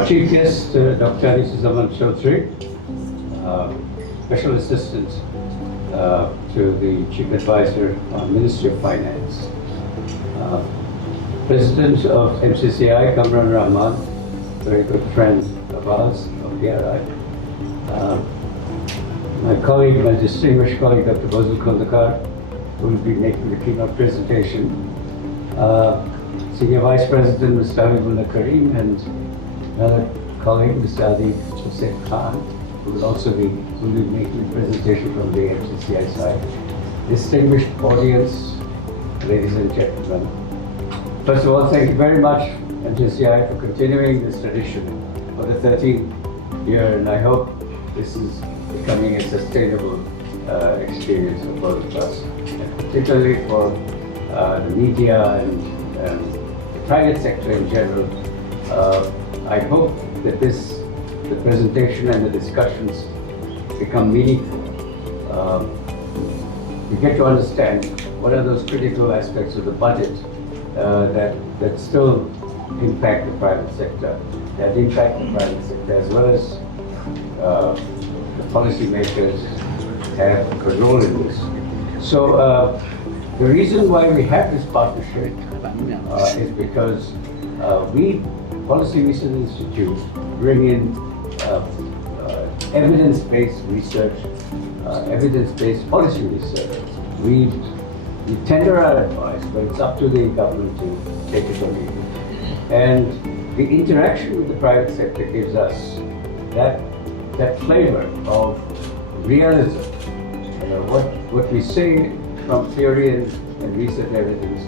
Our chief guest, Dr. 𝐁𝐮𝐝𝐿𝐻𝐴, Special Assistant to the Chief Advisor on Ministry of Finance. President of MCCI, Kamran Rahman, very good friend of ours, of PRI. My colleague, my distinguished colleague, Dr. 𝐁𝐮𝐝𝐿𝐻𝐴, who will be making the keynote presentation. Senior Vice President, Mr. 𝐈𝐧𝐬𝐢𝐠𝐻𝐴, and another colleague, Mr. 𝐂𝐡𝐚�𝐿𝐻𝐴, who will also be making the presentation from the MCCI side. Distinguished audience, ladies and gentlemen. First of all, thank you very much, MCCI, for continuing this tradition for the 13th year, and I hope this is becoming a sustainable experience for both of us, and particularly for the media and the private sector in general. I hope that the presentation and the discussions become meaningful. We get to understand what are those critical aspects of the budget that still impact the private sector, as well as the policymakers have a role in this. So the reason why we have this partnership is because we, Policy Research Institute, bring in evidence-based research, evidence-based policy research. We tender our advice, but it's up to the government to take it or leave it. And the interaction with the private sector gives us that flavor of realism. What we say from theory and research evidence,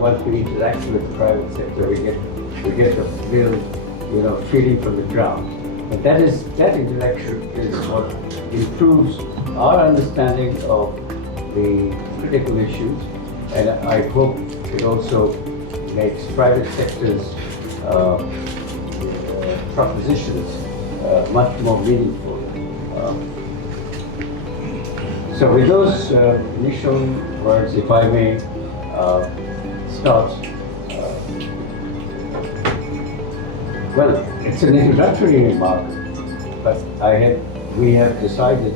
once we interact with the private sector, we get the real, feeling from the ground. But that interaction is what improves our understanding of the critical issues, and I hope it also makes private sector's propositions much more meaningful. So with those initial words, if I may start. Well, it's an introductory remark, but we have decided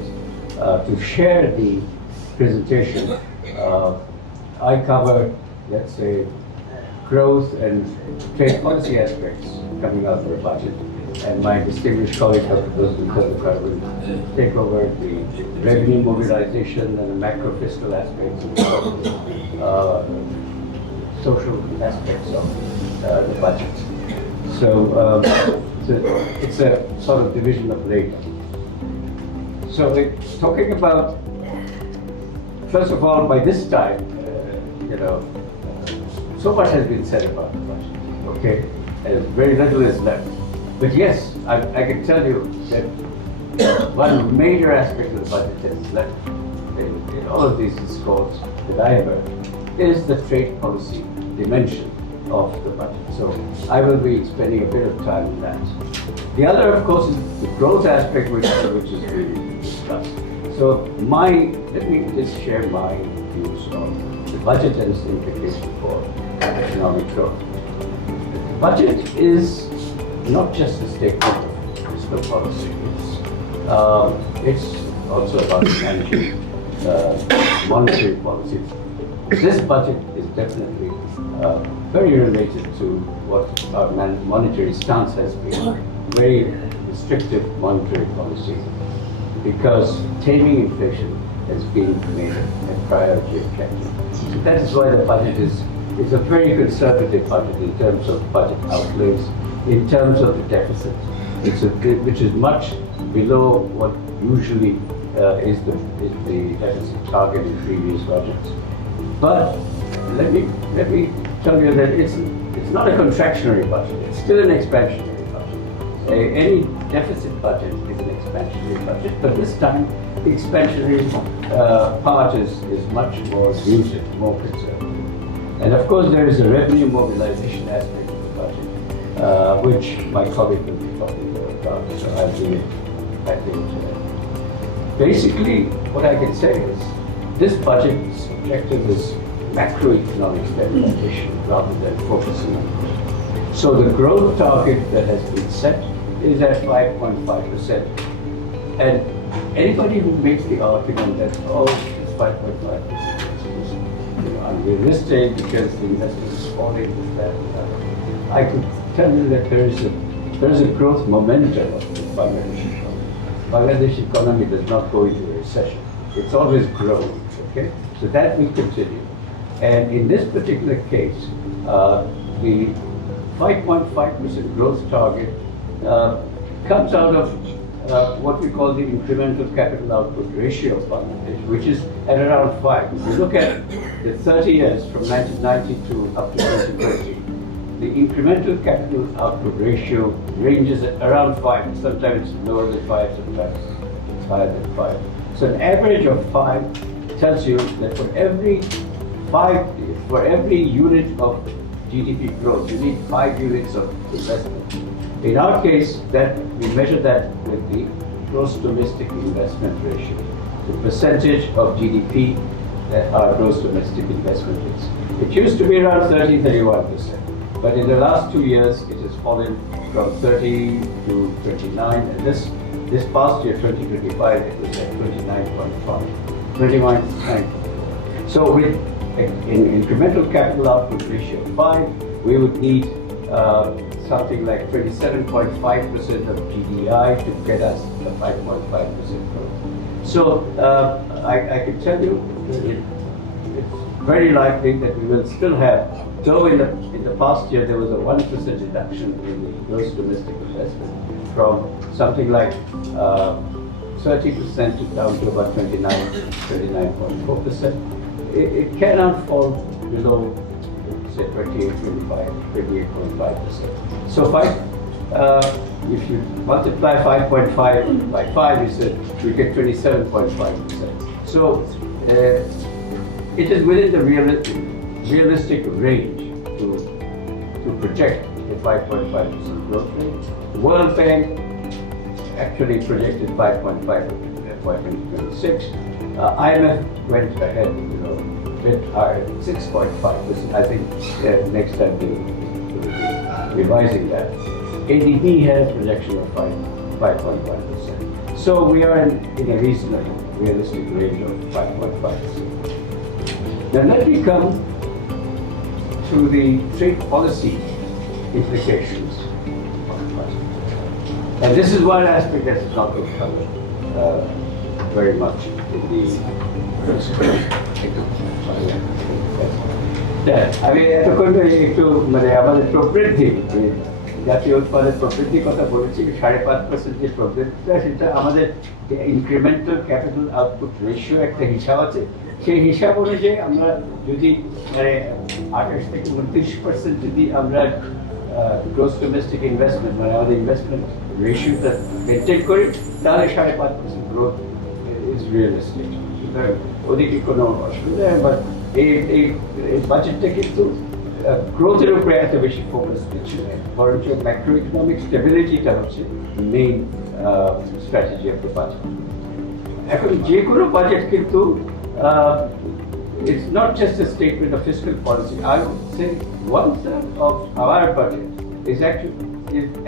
to share the presentation. I cover, let's say, growth and trade policy aspects coming out of the budget, and my distinguished colleague, Dr. 𝐁𝐿𝐻𝐴, will take over the revenue mobilization and the macro fiscal aspects and the social aspects of the budget. So it's a sort of division of labor. So we're talking about, first of all, by this time, so much has been said about the budget, okay? And very little is left. But yes, I can tell you that one major aspect of the budget that's left in all of these discourses that I have heard is the trade policy dimension of the budget. So I will be spending a bit of time on that. The other, of course, is the growth aspect, which is being discussed. So let me just share my views on the budget and its implication for economic growth. The budget is not just a statement of fiscal policy. It's also about managing monetary policy. This budget is definitely very related to what our monetary stance has been. Very restrictive monetary policy, because taming inflation has been made a priority objective. So that is why the budget is a very conservative budget in terms of budget outlays, in terms of the deficit, which is much below what usually is the deficit target in previous budgets. But let me tell you that it's not a contractionary budget. It's still an expansionary budget. Any deficit budget is an expansionary budget, but this time the expansionary part is much more muted, more conservative. And of course, there is a revenue mobilization aspect of the budget, which my colleague will be talking about. So I'll do it back into it. Basically, what I can say is this budget's objective is macroeconomic stabilization rather than focusing on growth. So the growth target that has been set is at 5.5%. And anybody who makes the argument that, oh, it's 5.5% is unrealistic because the investment is falling, I could tell you that there is a growth momentum of the Bangladesh economy. Bangladesh economy does not go into a recession. It's always grown, okay? So that will continue. And in this particular case, the 5.5% growth target comes out of what we call the incremental capital output ratio of Bangladesh, which is at around 5. If you look at the 30 years from 1992 up to 2020, the incremental capital output ratio ranges at around 5. Sometimes it's lower than 5, sometimes it's higher than 5. So an average of 5 tells you that for every unit of GDP growth, you need 5 units of investment. In our case, that we measure that with the gross domestic investment ratio, the percentage of GDP that our gross domestic investment is. It used to be around 31%, but in the last 2 years, it has fallen from 30 to 29, and this past year, 2025, it was at 29.5, 29.5. So with an incremental capital output ratio of 5, we would need something like 27.5% of GDI to get us the 5.5% growth. So I can tell you it's very likely that we will still have, though in the past year there was a 1% reduction in the gross domestic investment from something like 30% down to about 29.4%. It cannot fall below, say, 28.5%. So if you multiply 5.5 by 5, you get 27.5%. So it is within the realistic range to project a 5.5% growth rate. The World Bank actually projected 5.5 by 2026. IMF went ahead, a bit higher, 6.5%. I think next time they will be revising that. ADB has a projection of 5.1%. So we are in a reasonably realistic range of 5.5%. Now let me come to the trade policy implications of the budget. And this is one aspect that is not been covered very much in the first আমি এতক্ষণ একটু আমাদের প্রবৃদ্ধি জাতীয় উৎপাদন প্রবৃদ্ধির কথা বলেছি 5.5% যে প্রবৃদ্ধিটা সেটা আমাদের ইনক্রিমেন্টাল ক্যাপিটাল আউটপুট রেশিও একটা হিসাব আছে সেই হিসাব অনুযায়ী আমরা যদি 28 থেকে 29% যদি আমরা গ্রোস ডোমেস্টিক ইনভেস্টমেন্ট আমাদের ইনভেস্টমেন্ট রেশিওটা মেনটেন করি তাহলে 5.5% গ্রোথ ইজ রিয়েলিস্টিক ওদিকে কোনো অসুবিধা নেই বাট এই বাজেটটা কিন্তু গ্রোথের উপরে এত বেশি ফোকাস দিচ্ছে বরঞ্চ ম্যাক্রো ইকোনমিক স্টেবিলিটিটা হচ্ছে main strategy of the budget এখন যে কোনো বাজেট কিন্তু it's not just a statement of fiscal policy. I would say 1/3 of our budget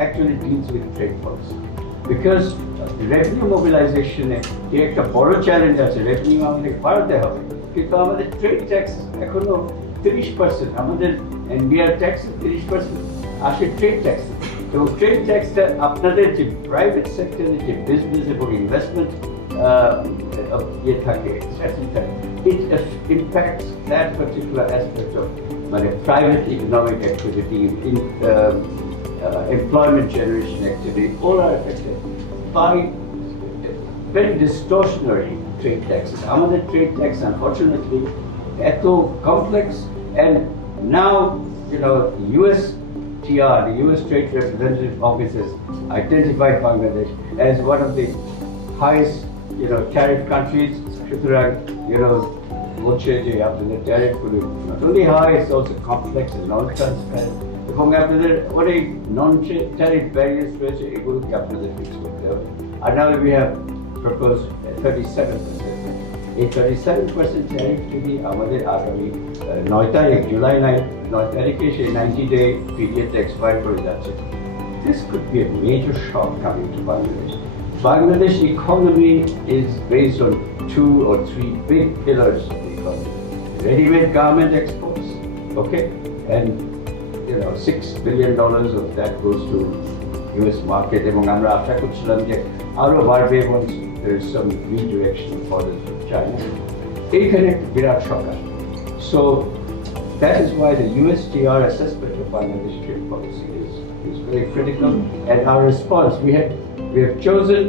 actually deals with trade policy. Because revenue mobilization is a big challenge. Revenue আমাদের বাড়াতে হবে কিন্তু আমাদের trade tax এখনো 30%, আমাদের এনবিআর ট্যাক্স 30% আসে trade tax. তো trade ট্যাক্সটা আপনাদের যে প্রাইভেট সেক্টরে যে বিজনেস এবং investment it impacts that particular aspect of private economic activity, employment generation activity, all are affected by very distortionary trade taxes. Our trade tax, unfortunately, is so complex, and now USTR, the US Trade Representative Office, has identified Bangladesh as one of the highest tariff countries. বলছে যে আপনাদের ট্যারিফগুলো not only high, it's also complex and non-transparent. এবং আপনাদের অনেক non-tariff barriers রয়েছে, এগুলোকে আপনাদের fix করতে হবে। And now we have proposed 37%. এই 37% ট্যারিফ যদি আমাদের আগামী 9 তারিখ জুলাই 9 তারিখে সেই 90-day পিরিয়ডটা এক্সপায়ার করে যাচ্ছে, this could be a major shock coming to Bangladesh. Bangladesh economy is based on 2 or 3 big pillars of the economy. Ready-made garment exports, okay, and $6 billion of that goes to US market. এবং আমরা আশা করছিলাম যে আরো বাড়বে once there is some redirection of orders from China. এইখানে একটা বিরাট shock আসবে. So that is why the USTR assessment of Bangladesh trade policy is very critical, and our response, we have chosen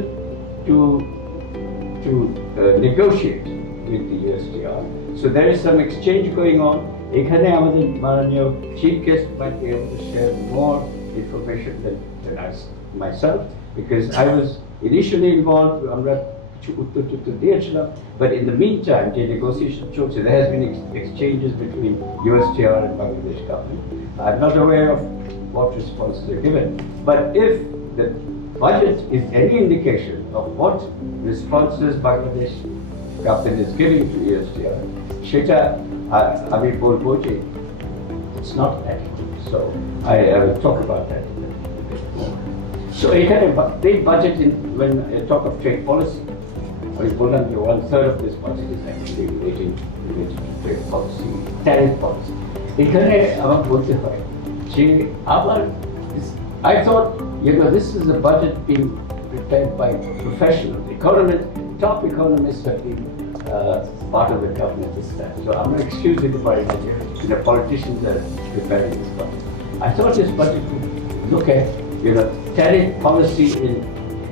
to negotiate with the USTR. So there is some exchange going on. এখানে আমাদের মাননীয় chief guest might be able to share more information than myself, because I was initially involved. আমরা কিছু উত্তর দিয়েছিলাম, but in the meantime, the negotiation চলছে. There has been exchanges between USTR and Bangladesh government. I'm not aware of what responses are given, but if the budget is any indication of what responses Bangladesh government is giving to USTR, সেটা আমি বলবো যে it's not adequate. So I will talk about that a bit more. So এখানে big budget when I talk of trade policy, আমি বললাম যে 1/3 of this budget is actually related to trade policy, tariff policy. এখানে আমার বলতে হয় যে আবার I thought, this is a budget being prepared by professionals. Economists, top economists have been part of the government this time. So I'm not excusing the party here. The politicians are preparing this budget. I thought this budget would look at, tariff policy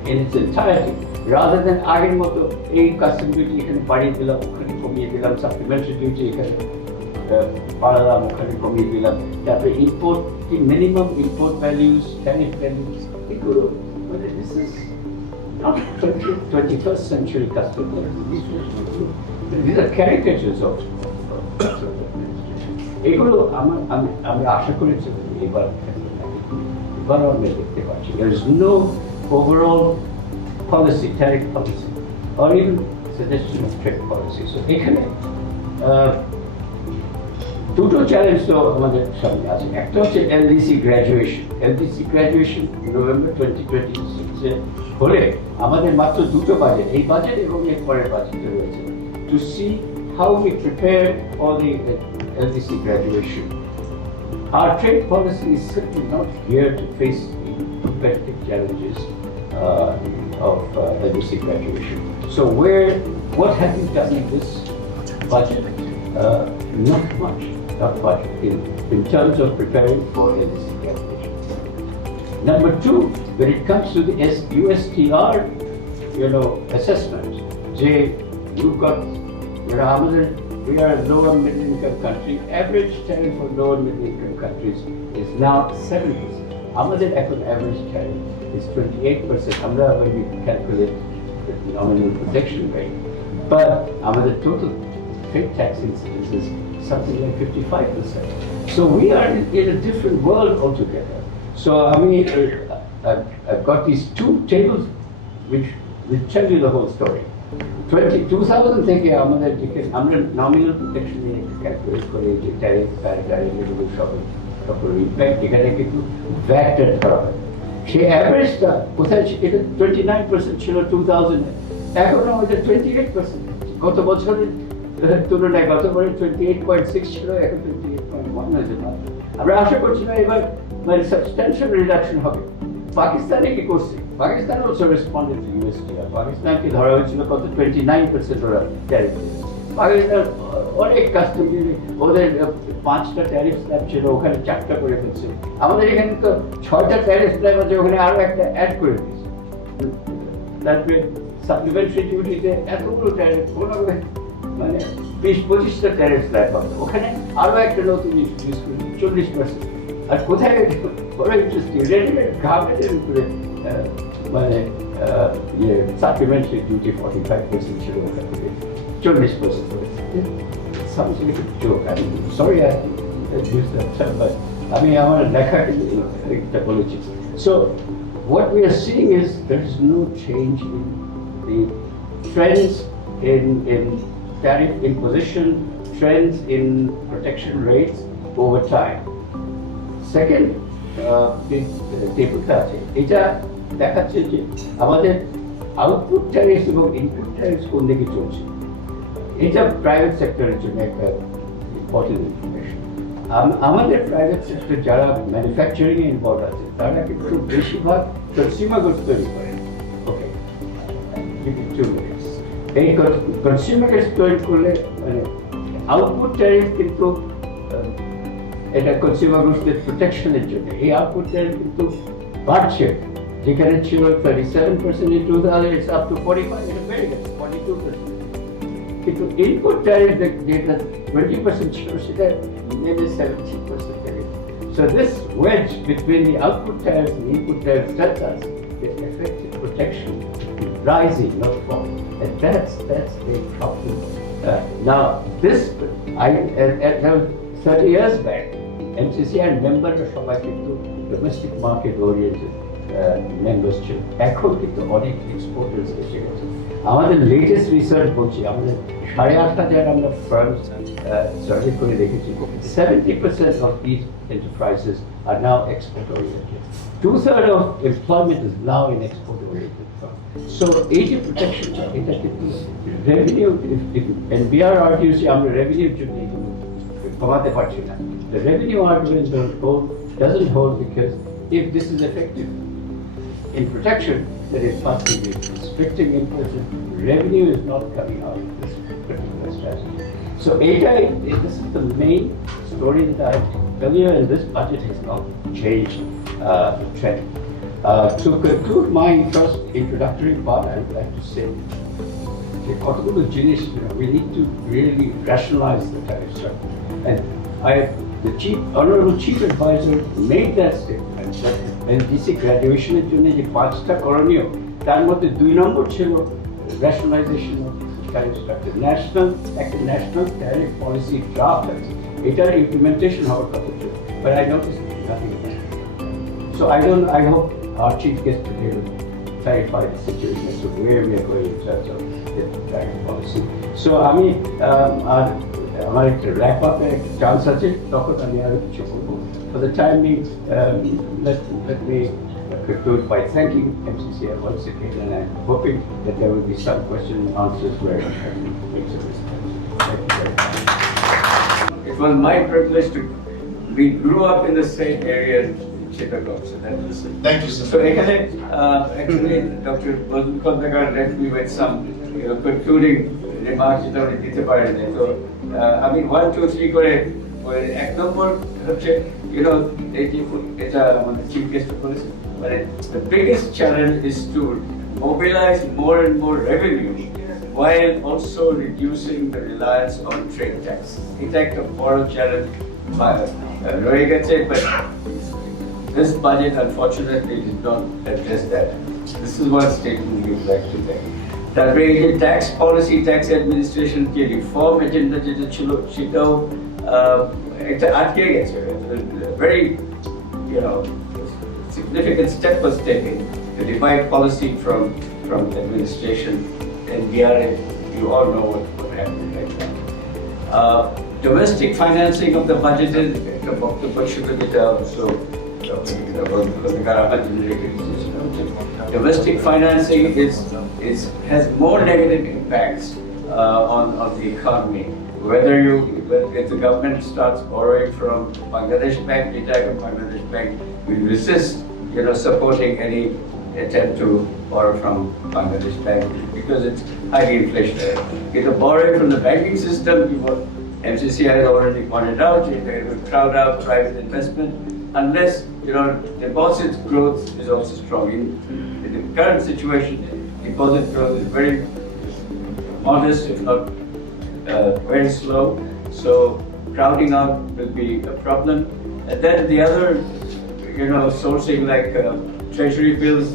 in its entirety, rather than আগের মতো এই custom duty এখানে বাড়িয়ে দিলাম, ওখানে কমিয়ে দিলাম, supplementary duty এখানে বাড়ালাম, ওখানে কমিয়ে দিলাম, তারপরে import, the minimum import values, tariff values, এগুলো, this is not 21st century custom duty. These are caricatures of এগুলো আমি আশা করেছি এবার আমরা দেখতে পাচ্ছি. There is no overall policy, tariff policy, or even suggestion of trade policy. So এখানে দুটো চ্যালেঞ্জ তো আমাদের সামনে আছে. একটা হচ্ছে LDC গ্র্যাজুয়েশন নভেম্বর 2026 হলে আমাদের মাত্র দুটো বাজেট, এই বাজেট এবং এর পরের বাজেটে রয়েছে, to see how we prepare for the LDC graduation. Our trade policy is certainly not here to face the competitive challenges of LDC graduation. So what have we done in this budget? Not much in terms of preparing for LDC graduation. Number two, when it comes to the USTR, assessment, you've got, we are a lower middle income country. Average tariff for lower middle income countries is now 7%. Amaদের এখন average tariff is 28%. When we calculate the nominal protection rate, but amaদের total trade tax incidence is something like 55%. So we are in a different world altogether. So I've got these two tables which will tell you the whole story. 2000 থেকে আমরা nominal protection নিয়ে calculate করে যে tariff এগুলো সব impact এখানে কিন্তু ভ্যাটটা ধরা হয়। সেই অ্যাভারেজটা কোথায়, এটা 29% ছিল 2000-এ, এখন আমাদের 28%। গত বছরের তুলনায় গত বছর 28.6 ছিল, এখন 28.1 হয়েছে। আমরা আশা করছিলাম এবার সাবস্ট্যান্সিয়াল রিডাকশন হবে। পাকিস্তানে কি করছে? Pakistan also responded to USTR. পাকিস্তানকে ধরা হয়েছিল কত 29% ওরা ট্যারিফ। পাকিস্তান অনেক কাস্টম ওদের 5টা ট্যারিফ স্ল্যাব ছিল, ওখানে 4টা করে ফেলছে। আমাদের এখানে তো 6টা ট্যারিফ স্ল্যাব আছে, ওখানে আরো একটা অ্যাড করে দিয়েছে। তারপরে সাপ্লিমেন্টারি ডিউটিতে এতগুলো ট্যারিফ, 20-25টা ট্যারিফ স্ল্যাব হবে, ওখানে আরো একটা নতুন ইন্ট্রোডিউস করে 40%। আর কোথায় বড় ইন্টারেস্টিং, রেডিমেড গার্মেন্টের উপরে সাপ্লিমেন্টারি ডিউটি 45% ছিল, ওখান থেকে 40% করে। Sounds like a joke. Sorry I used that term, but আমার লেখা একটা বলেছি। So what we are seeing is there is no change in the trends in tariff imposition trends in protection rates over time. Second, টেবিলটা আছে এটা দেখাচ্ছে যে আমাদের আউটপুট ট্যারিফস এবং ইনপুট ট্যারিফস কোন দিকে চলছে। এটা প্রাইভেট সেক্টরের জন্য একটা ইম্পর্টেন্ট ইনফরমেশন। আমাদের প্রাইভেট সেক্টর যারা ম্যানুফ্যাকচারিং এ ইনভলভ আছে তারা কিন্তু বেশিরভাগ কনজিউমার গুডস তৈরি করে। ওকে, এই কনজিউমার গুডস তৈরি করলে মানে আউটপুট ট্যারিফ কিন্তু এটা কনজিউমার গুডসের প্রোটেকশনের জন্য এই আউটপুট ট্যারিফ কিন্তু বাড়ছে, যেখানে ছিল 37% in 2000, it's up to 45, এটা বেড়ে গেছে 42%। কিন্তু ইনপুট ট্যারিফ যেটা 20% ছিল সেটা নেমে 70% tariff. So this wedge between the output tariffs and input tariffs tells us that effective protection is rising, not falling, and that's a problem. Now this, 30 years back, MCCI member সবাই কিন্তু domestic market oriented members ছিল, এখন কিন্তু অনেক exporters এসে গেছে। আমাদের latest research বলছি, আমাদের 8,500 আমরা ফার্মস সার্ভে করে দেখেছি, 70% of these enterprises are now export oriented. 2/3 of employment is now in export oriented firms. So agent protection এটা কিন্তু revenue, and BR argues আমরা revenue জন্য কমাতে পারছি না। The revenue argument doesn't hold because if this is effective in protection, then it must be restricting inflation. Revenue is not coming out of this particular strategy. So this is the main story that I tell you, and this budget has not changed the trend. To conclude my first introductory part, I would like to say we need to really rationalize the tariff structure. And the Honorable Chief Advisor made that statement that NDC graduationের জন্য যে 5টা করণীয় তার মধ্যে 2 নম্বর ছিল rationalization of tariff structure. একটা national tariff policy draft আছে, এটার implementation হওয়ার কথা ছিল, but I noticed nothing of that. So I hope our chief gets to be able to clarify the situation as to where we are going in terms of the tariff policy. So আমি আমার একটা wrap up এর chance আছে, তখন আমি আরো কিছু বলবো। For the time being, let me conclude by thanking MCCI once again, and I'm hoping that there will be some question and answers where I can make some response. Thank you very much. It was my privilege to, we grew up in the same area in Chittagong, so that was it. Thank you, sir. So actually, Dr. 𝐂𝐚𝐴 left me with some concluding remarks যেটা উনি দিতে পারেন। তো আমি 1, 2, 3 করে এক নম্বর হচ্ছে এটা আমাদের চিফ গেস্ট করেছে, মানে the biggest challenge is to mobilize more and more revenue while also reducing the reliance on trade tax. এটা একটা বড় চ্যালেঞ্জ রয়ে গেছে, but this budget unfortunately did not address that. This is one statement we would like to make. তারপরে এই যে tax policy, tax administration যে reform agenda যেটা ছিল সেটাও একটা আটকে গেছে। Very significant step was taken to divide policy from administration, and you all know what happened right now. Domestic financing of the budget is একটা বক্তব্য ছিল যেটা also domestic financing has more negative impacts on the economy. Whether if the government starts borrowing from Bangladesh Bank, Bangladesh Bank will resist, supporting any attempt to borrow from Bangladesh Bank because it's highly inflationary. If the borrowing from the banking system, MCCI has already pointed out, they will crowd out private investment unless deposit growth is also strong. In the current situation, deposit growth is very modest, if not very slow. So crowding out will be a problem. And then the other, sourcing like treasury bills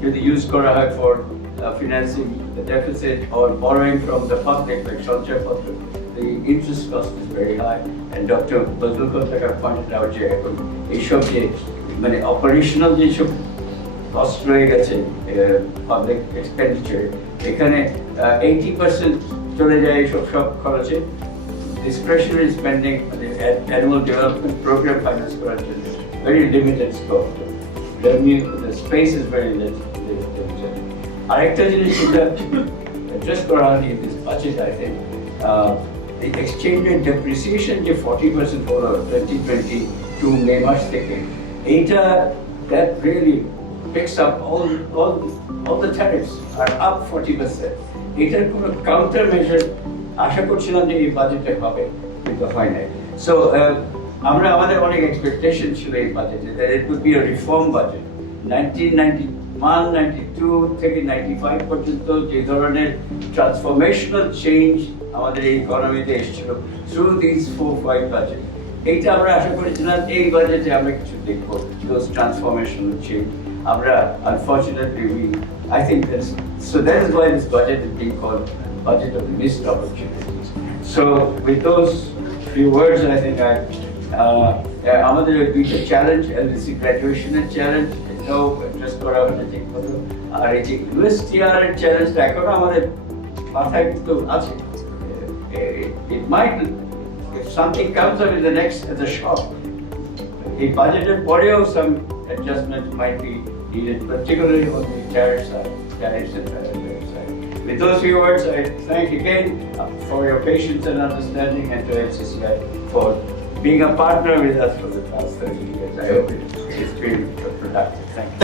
will be used for financing the deficit or borrowing from the public, like 𝐁𝐮𝐝𝐿. The interest cost is very high, and Dr. 𝐂𝐚𝐴 pointed out যে এখন এইসব যে মানে operational যেসব cost রয়ে গেছে public expenditure, এখানে 80% চলে যায় সব খরচে। Discretionary spending, the annual development program finance করার জন্য very limited scope. The space is very limited. আরেকটা জিনিস যেটা address করা হয়নি in this budget, I think, the exchange rate depreciation যে 40% হলো 2022 May মাস থেকে, এইটা that really picks up all the tariffs are up 40%. এটার কোনো counter measure আশা করছিলাম যে এই বাজেটে হবে, কিন্তু হয় নাই। সো আমরা আমাদের অনেক এক্সপেকটেশন ছিল এই বাজেটে that it would be a reform budget. 1991, 92 থেকে 95 পর্যন্ত যে ধরনের ট্রান্সফরমেশনাল চেঞ্জ আমাদের এই ইকোনমিতে এসেছিল through these 4-5 বাজেট, এইটা আমরা আশা করেছিলাম এই বাজেটে আমরা কিছু দেখবো, those transformational change. আমরা unfortunately I think that is why this budget is being called budget of missed opportunities. So with those few words, I think আমাদের দুইটা চ্যালেঞ্জ, LDC গ্র্যাজুয়েশনের চ্যালেঞ্জ এটাও অ্যাড্রেস করা হয়েছে ঠিক মতো, আর এই যে USTR এর চ্যালেঞ্জটা এখনো আমাদের মাথায় কিন্তু আছে। It might, if something comes up in the next as a shock, এই বাজেটের পরেও some adjustments might be needed, particularly on the tariffs and tariff side. With those few words, I thank again for your patience and understanding, and to MCCI for being a partner with us for the past 30 years. I hope it's been productive. Thank you.